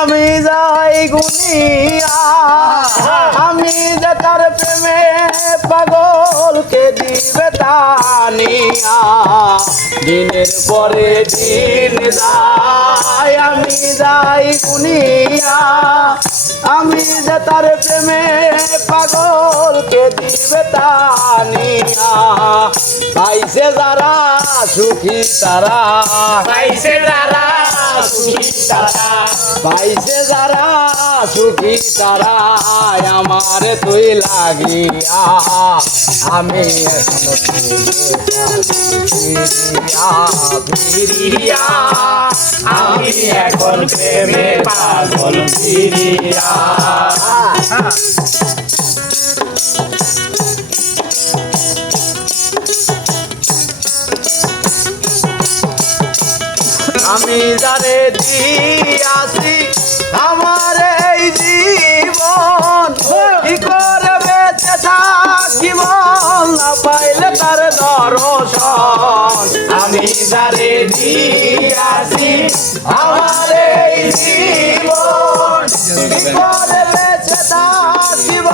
আমি যাই গুনিয়া। আমি যে তার প্রেমে পাগলকে তানিয়া দিনের পরে দিন যায় আমি যাই গুনিয়া আমি যে তার প্রেমে পাগলকে দিবে তানিয়া পাইছে যারা সুখী তারা। পাইছে যারা সুখী তারা। পাইছে যারা সুখী তারা আমার তুই লাগিয়া। আমি আমি এখন প্রেমে পাগল আমি যারে দিয়াছি আমার আমি দিয়াছি, আমার এই জীবন কি করে বেঁচে থাকিব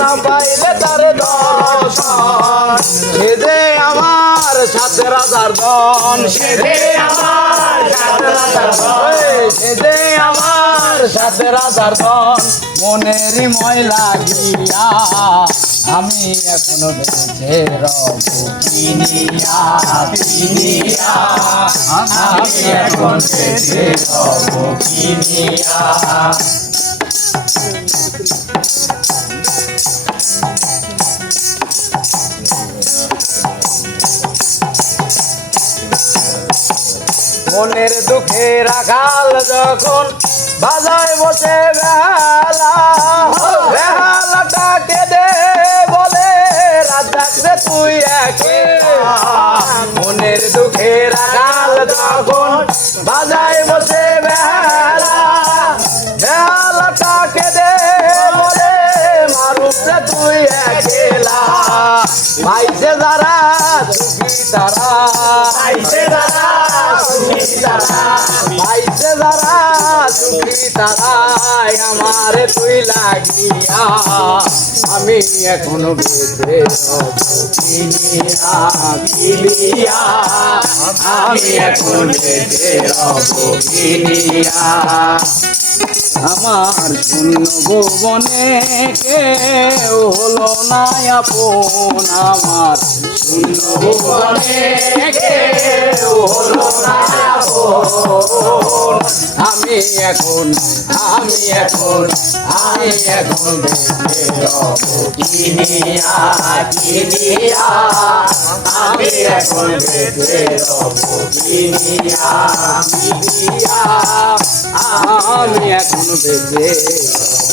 না পাইলে তার দর্শন সে আমার সাথে রাজার দন সে সে আমার সাথে রাজার দন। সে আমার সাথে রাজার দন মনেরই ময়লা গিয়া আমি এখনও বেঁচে মনের দুঃখে রাখাল যখন বাজায় বসে একেলা মনের দুঃখে রাখাল যখন বাজায় বসে বেলা বেহালাটাকে দে বলে তুই একেলা। পাইছে যারা সুখী তারা। পাইছে যারা সুখী তারা। তারাই আমারে তুই লাগিয়া আমি এখনও বেঁচে কিনিয়া আমি এখন বেঁচে কিনিয়া আমার শূন্য ভুবনে কেউ হলো না আপন। আমার আমি এখন আমি এখন আমি এখন কিনিয়া কিনিয়া আমি এখন কিনিয়া কিনিয়া আমি এখন বেঁচে রব।